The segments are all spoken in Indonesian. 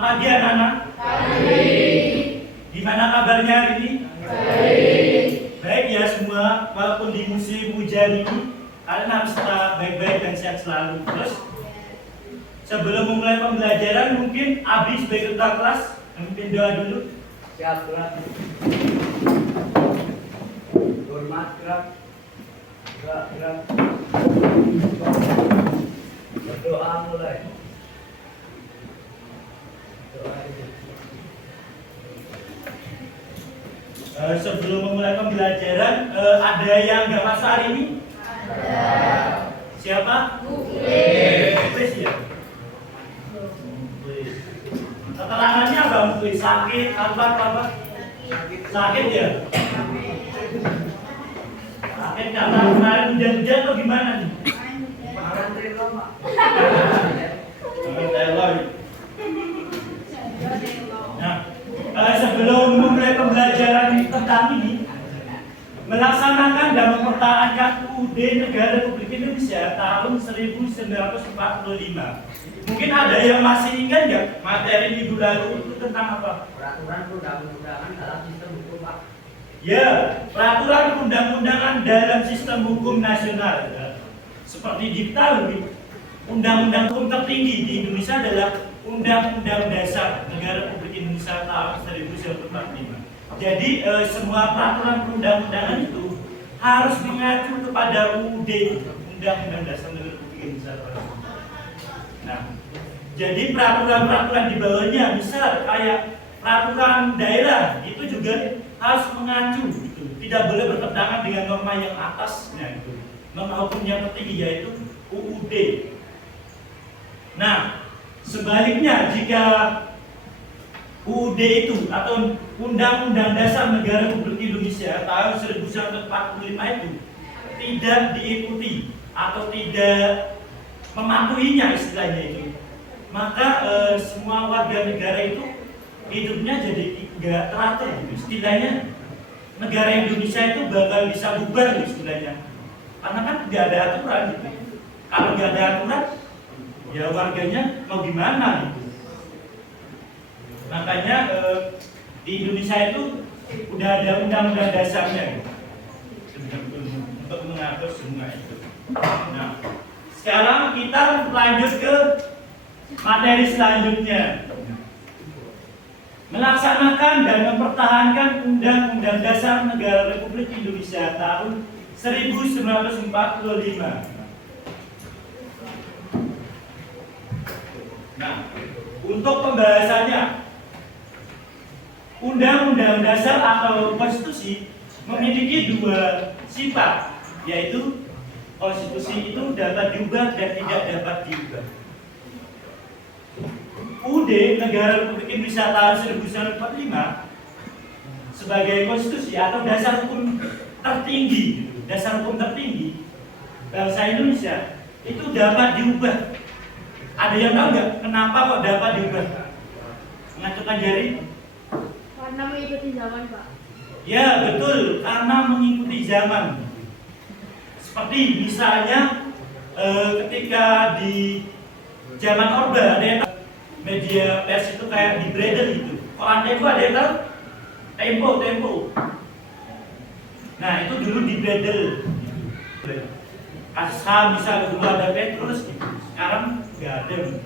Selamat pagi anak-anak. Pagi. Gimana kabarnya hari ini? Baik. Baik ya semua, walaupun di musim hujan ini kalian harus tetap baik-baik dan sehat selalu. Terus sebelum memulai pembelajaran mungkin Abi sebagai ketua kelas memimpin doa dulu. Siap, gerak. Hormat, gerak. Gerak. Berdoa mulai. Sebelum memulai pembelajaran, ada yang nggak masuk hari ini? Ada. Siapa? Muklis. Muklis ya? Keterangannya apa Muklis? Sakit, apa? Sakit ya? Sakit karena kemarin hujan-hujan atau gimana nih? Makan telo, Pak. Nah, sebelum memulai pembelajaran tentang ini, melaksanakan dan mempertahankan UUD Negara Republik Indonesia tahun 1945. Mungkin ada yang masih ingat nggak materi minggu lalu itu tentang apa? Peraturan perundang-undangan dalam sistem hukum, Pak. Ya, peraturan undang-undangan dalam sistem hukum nasional. Ya. Seperti diketahui, undang-undang hukum tertinggi di Indonesia adalah Undang-Undang Dasar Negara Republik Indonesia tahun 1945. Jadi semua peraturan perundang-undangan itu harus mengacu kepada UUD, Undang-Undang Dasar Negara Republik Indonesia tahun 1945. Nah, jadi peraturan-peraturan di bawahnya, misal kayak peraturan daerah itu juga harus mengacu, gitu. Tidak boleh bertentangan dengan norma yang atasnya itu. Norma hukum yang tertinggi yaitu UUD. Nah, sebaliknya jika UUD itu atau Undang-Undang Dasar Negara Republik Indonesia tahun 1945 itu tidak diikuti atau tidak mematuhinya istilahnya itu, maka semua warga negara itu hidupnya jadi tidak teratur gitu. Istilahnya negara Indonesia itu bakal bisa bubar istilahnya, karena kan tidak ada aturan gitu. Kalau tidak ada aturan ya warganya mau gimana gitu. Makanya di Indonesia itu udah ada undang-undang dasarnya gitu, untuk mengatur semua itu. Nah, sekarang kita lanjut ke materi selanjutnya. Melaksanakan dan mempertahankan Undang-Undang Dasar Negara Republik Indonesia tahun 1945. Nah, untuk pembahasannya, Undang-Undang Dasar atau Konstitusi memiliki dua sifat, yaitu konstitusi itu dapat diubah dan tidak dapat diubah. UUD Negara Republik Indonesia tahun 1945 sebagai konstitusi atau dasar hukum tertinggi, dasar hukum tertinggi bangsa Indonesia itu dapat diubah. Ada yang tahu nggak kenapa kok dapat diubah? Mengacungkan jari. Karena mengikuti zaman, Pak. Ya betul, karena mengikuti zaman. Seperti misalnya ketika di zaman Orba ada yang media pers itu kayak di Bredel gitu. Koran Tempo ada yang tahu? Tempo. Nah itu dulu di Bredel. Kasus HAM misal dulu ada Petrus gitu. Sekarang nggak ada.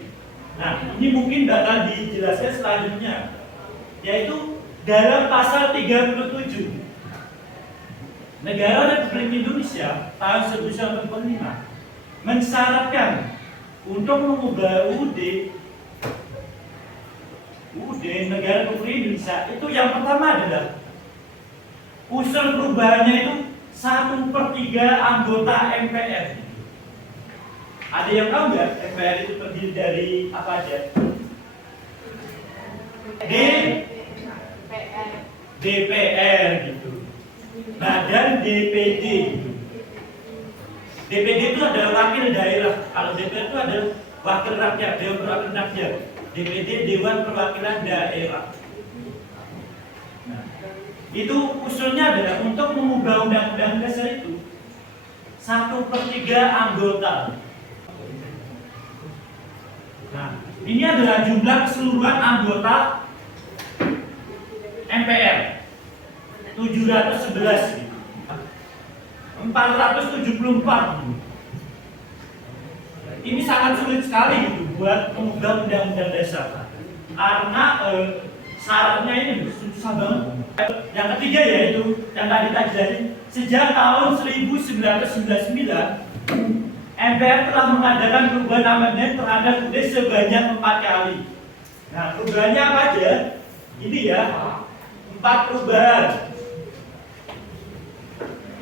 Nah ini mungkin bakal dijelaskan selanjutnya, yaitu dalam pasal 37 Negara Republik Indonesia tahun 1945 mensyaratkan untuk mengubah UUD Negara Republik Indonesia itu yang pertama adalah usul perubahannya itu 1/3 anggota MPR. Ada yang tahu nggak MPR itu terdiri dari apa aja? DPR gitu. Nah dan DPD. DPD itu adalah wakil daerah. Kalau DPR itu adalah wakil rakyat, Dewan Perwakilan Rakyat. DPD Dewan Perwakilan Daerah. Nah, itu usulnya adalah untuk mengubah undang-undang dasar itu 1/3 anggota. Nah, Ini adalah jumlah keseluruhan anggota MPR 711 gitu. 474 gitu. Ini sangat sulit sekali gitu buat mengubah undang-undang dasar karena syaratnya ini susah banget. Yang ketiga yaitu yang tadi kita jelasin, sejak tahun 1999 MPR telah mengadakan perubahan amandemen terhadap UUD sebanyak 4 kali. Nah, perubahannya apa aja? Ini ya, 4 perubahan.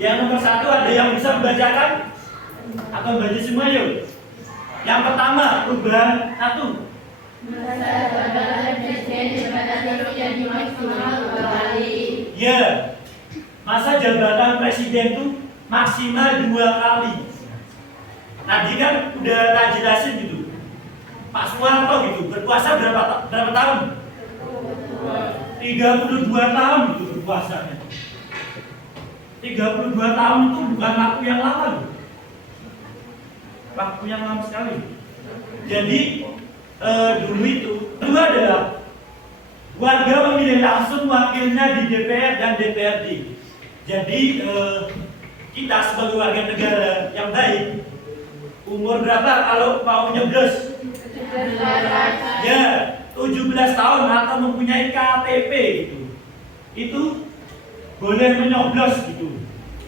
Yang nomor 1 ada yang bisa membacakan atau baca semua yuk. Yang pertama, perubahan 1. Masa jabatan presiden dibatasi menjadi maksimal 2 kali. Ya, masa jabatan presiden itu maksimal 2 kali. Tadi kan udah tak jelasin gitu. Pak Soeharto gitu berkuasa berapa tahun? 32 tahun gitu berkuasanya. 32 tahun itu bukan waktu yang lama loh. Waktu yang lama sekali. Jadi dulu itu kedua adalah warga memilih langsung wakilnya di DPR dan DPRD. Jadi kita sebagai warga negara yang baik, umur berapa kalau mau nyoblos? Ya, 17 tahun atau mempunyai KTP gitu. Itu boleh menyoblos gitu.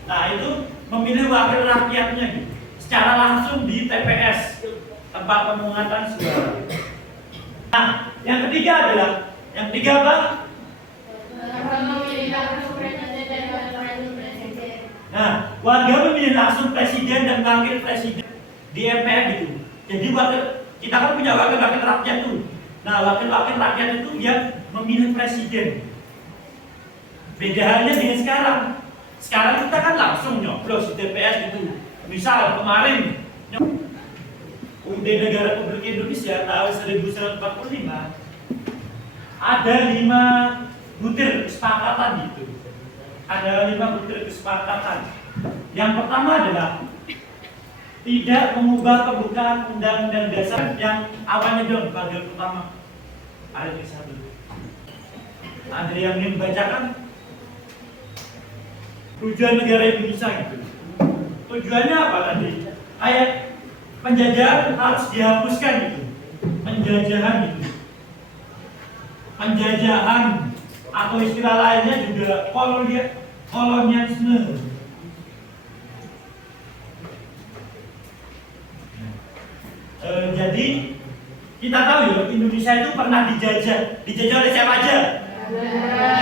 Nah, itu memilih wakil rakyatnya gitu. Secara langsung di TPS, tempat pemungutan suara. Nah, yang ketiga adalah apa? Nah, warga memilih langsung presiden dan wakil presiden di MPR gitu. Jadi kita kan punya wakil-wakil rakyat tuh. Nah, wakil-wakil rakyat itu yang memilih presiden. Beda halnya dengan sekarang. Sekarang kita kan langsung nyoblos di TPS gitu. Misal kemarin UUD Negara Republik Indonesia tahun 1945 ada 5 butir kesepakatan gitu. Ada 5 butir kesepakatan. Yang pertama adalah tidak mengubah pembukaan undang-undang dasar yang awalnya dong bagian pertama ayat 1. Ada yang ingin membacakan tujuan negara Indonesia gitu. Tujuannya apa tadi? Ayat penjajahan harus dihapuskan gitu. Penjajahan gitu. Penjajahan atau istilah lainnya juga kolonialisme. Jadi kita tahu ya Indonesia itu pernah dijajah oleh siapa aja?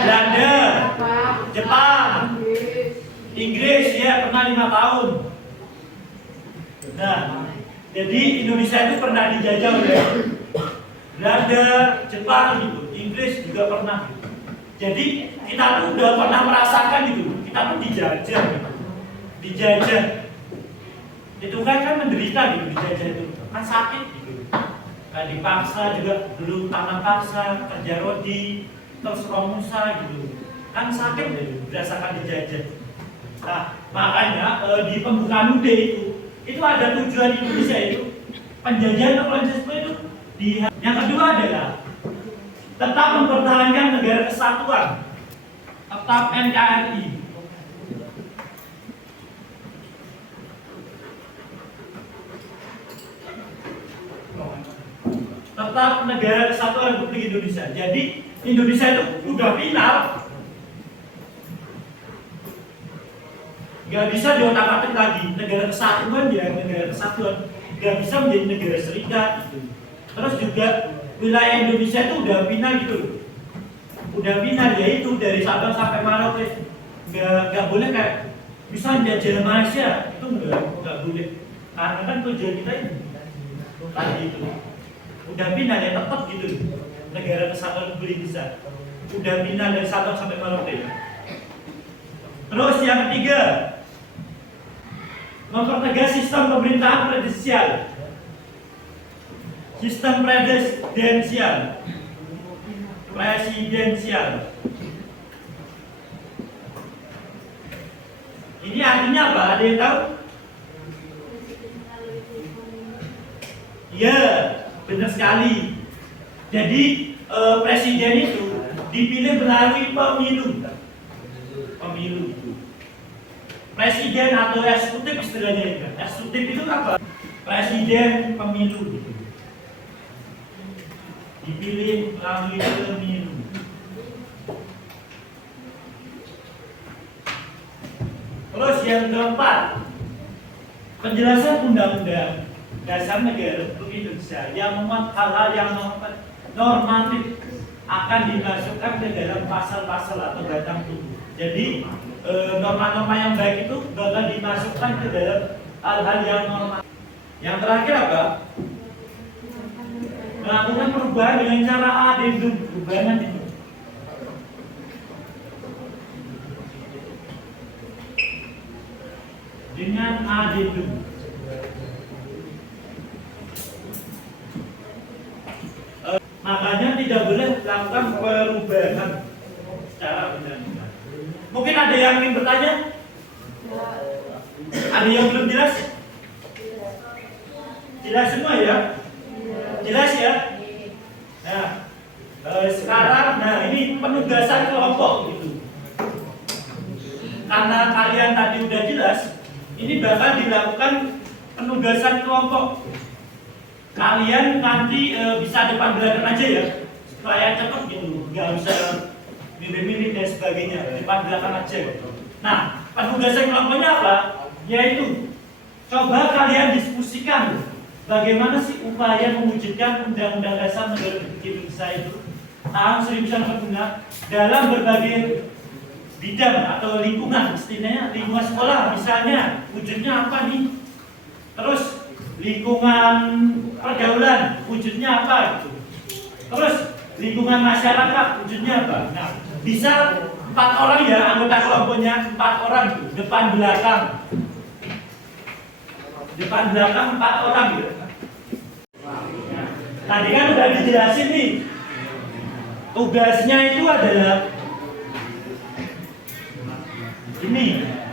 Belanda, Jepang, Inggris ya pernah 5 tahun. Nah, jadi Indonesia itu pernah dijajah oleh Belanda, Jepang gitu, Inggris juga pernah. Jadi kita tuh udah pernah merasakan gitu, kita tuh dijajah, gitu. Dijajah. Itu kan menderita gitu dijajah itu, kan sakit gitu. Nah, dipaksa juga dulu tangan paksa, kerja rodi, terus romusa gitu, kan sakit gitu, berdasarkan dijajah. Nah, makanya di pembukaan UUD itu ada tujuan Indonesia itu penjajahan kolonialisme itu yang kedua adalah tetap mempertahankan negara kesatuan, tetap NKRI. Tetap negara kesatuan Republik Indonesia. Jadi Indonesia itu udah final. Gak bisa diotak-atik lagi negara kesatuan ya negara kesatuan, gak bisa menjadi negara serikat gitu. Terus juga wilayah Indonesia itu udah final gitu, udah final yaitu dari Sabang sampai Merauke. Gak boleh kayak bisa menjajah Malaysia itu gak boleh karena kan tujuan kita ini tadi itu udah final ya tetap gitu negara kesatuan Republik Indonesia udah final dari Sabang sampai Merauke. Terus yang ketiga, mempertegas sistem pemerintahan presidensial. Sistem presidensial. Ini artinya apa? Ada yang tahu? Ya, benar sekali. Jadi presiden itu dipilih melalui pemilu. Pemilu itu. Presiden atau eksekutif istilahnya itu. Eksekutif itu apa? Presiden pemilu gitu. Dipilih melalui pemilu. Terus yang keempat, penjelasan Undang-Undang Dasar Negara Republik Indonesia yang memuat hal-hal yang normatif akan dimasukkan ke dalam pasal-pasal atau batang tubuh. Jadi norma-norma yang baik itu bakal dimasukkan ke dalam hal-hal yang normatif. Yang terakhir apa? Melakukan perubahan dengan cara adendum, perubahan itu. Dengan adendum. Makanya tidak boleh melakukan perubahan secara undang-undang. Mungkin ada yang ingin bertanya? Ada yang belum jelas? Jelas semua ya? Jelas ya? Nah, sekarang, ini penugasan kelompok gitu. Karena kalian tadi udah jelas, ini bakal dilakukan penugasan kelompok. Kalian nanti bisa depan belakang aja ya, supaya cepet gitu, nggak usah milih-milih dan sebagainya, depan belakang aja gitu. Nah, penugasan kelompoknya apa? Yaitu coba kalian diskusikan bagaimana sih upaya mewujudkan Undang-Undang Dasar Negara Republik Indonesia itu tahun 1945 dalam berbagai bidang atau lingkungan, istilahnya lingkungan sekolah misalnya wujudnya apa nih? Terus lingkungan pergaulan wujudnya apa gitu. Terus lingkungan masyarakat wujudnya apa? Nah, bisa 4 orang ya anggota kelompoknya, 4 orang gitu, depan belakang. Depan belakang 4 orang gitu. Nah, tadi kan udah dijelasin nih. Tugasnya itu adalah ini.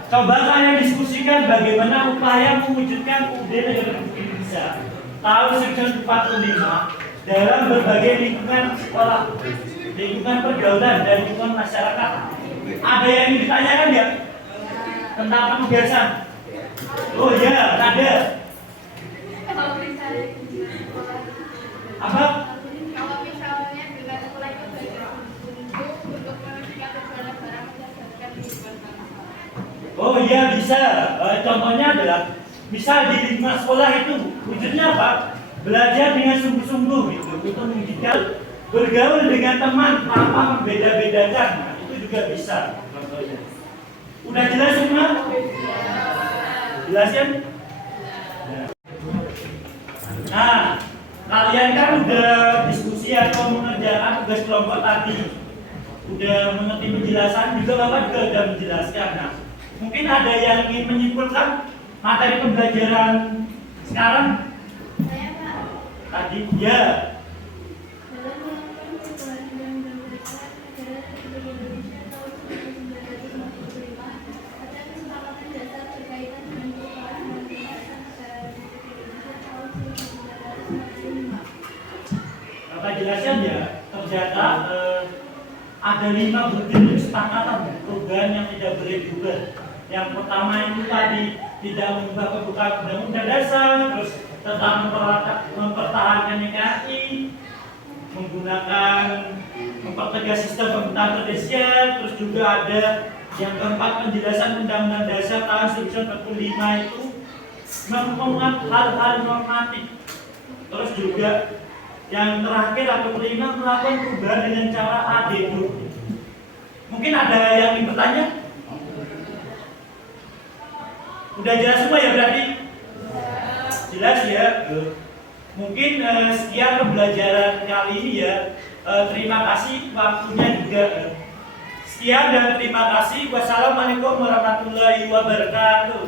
Coba kalian diskusikan bagaimana upaya mewujudkan UUD Negara Republik Indonesia tahun 1945 dalam berbagai lingkungan sekolah, lingkungan pergaulan dan lingkungan masyarakat. Ada yang ingin ditanyakan ya tentang penugasan? Oh ya, ada. Apa? Kalau misalnya dengan sekolah itu belajar untuk menunjukkan kepada barang menjadikan lingkungan bangsa. Oh iya bisa. Contohnya adalah misal di lingkungan sekolah itu wujudnya apa? Belajar dengan sungguh-sungguh gitu untuk mendidik, bergaul dengan teman tanpa membeda-bedakan. Nah, itu juga bisa contohnya. Udah jelas semua? Jelas kan? Nah, kalian kan udah diskusi atau mengerjakan tugas kelompok tadi. Udah mengerti penjelasan juga Bapak juga udah menjelaskan. Nah, mungkin ada yang ingin menyimpulkan materi pembelajaran sekarang? Saya Pak. Tadi ya. Dalam melakukan perubahan Undang-Undang Dasar Negara Republik Indonesia tahun 1945 ada kesepakatan dasar berkaitan dengan perubahan Undang-Undang Dasar Negara Republik Indonesia tahun 1945. Bapak jelaskan ya, ternyata ada 5 butir kesepakatan perubahan yang tidak boleh diubah. Yang pertama itu tadi tidak mengubah pembukaan Undang-Undang Dasar, terus tentang mempertahankan NKRI, mempertegas sistem pemerintahan presidensial, terus juga ada yang keempat penjelasan Undang-Undang Dasar tahun 1945 itu memuat hal-hal normatif. Terus juga yang terakhir atau kelima melakukan perubahan dengan cara adendum. Mungkin ada yang ingin bertanya? Udah jelas semua ya berarti? Jelas ya. Mungkin sekian pembelajaran kali ini ya. Terima kasih waktunya juga. Sekian dan terima kasih. Wassalamualaikum warahmatullahi wabarakatuh.